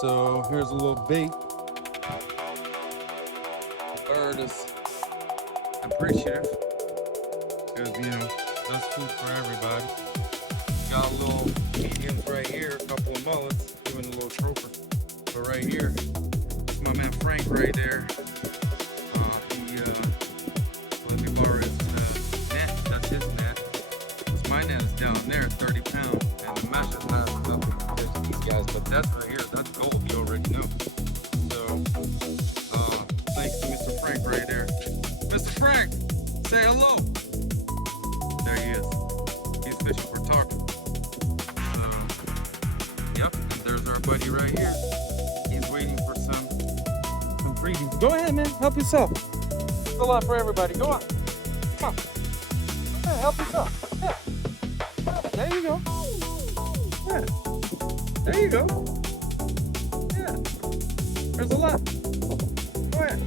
So here's a little bait. Bird is appreciative because that's food for everybody. Got a little mediums right here, a couple of mullets, even a little troper. But right here, my man Frank right there. He let me borrow his net. That's his net. Because my net is down there, 30 pounds, and the mesh is not enough to catch these guys. But that's right here, that's gold. You already know. So thanks to Mr. Frank right there. Mr. Frank, say hello. There he is. He's fishing for tarpon. Yep, and there's our buddy right here. He's waiting for some freebies. Go ahead, man. Help yourself. It's a lot for everybody. Go on. Come on. Yeah, help yourself. Yeah. There you go. Yeah. There you go. Yeah. There's a lot. Go ahead.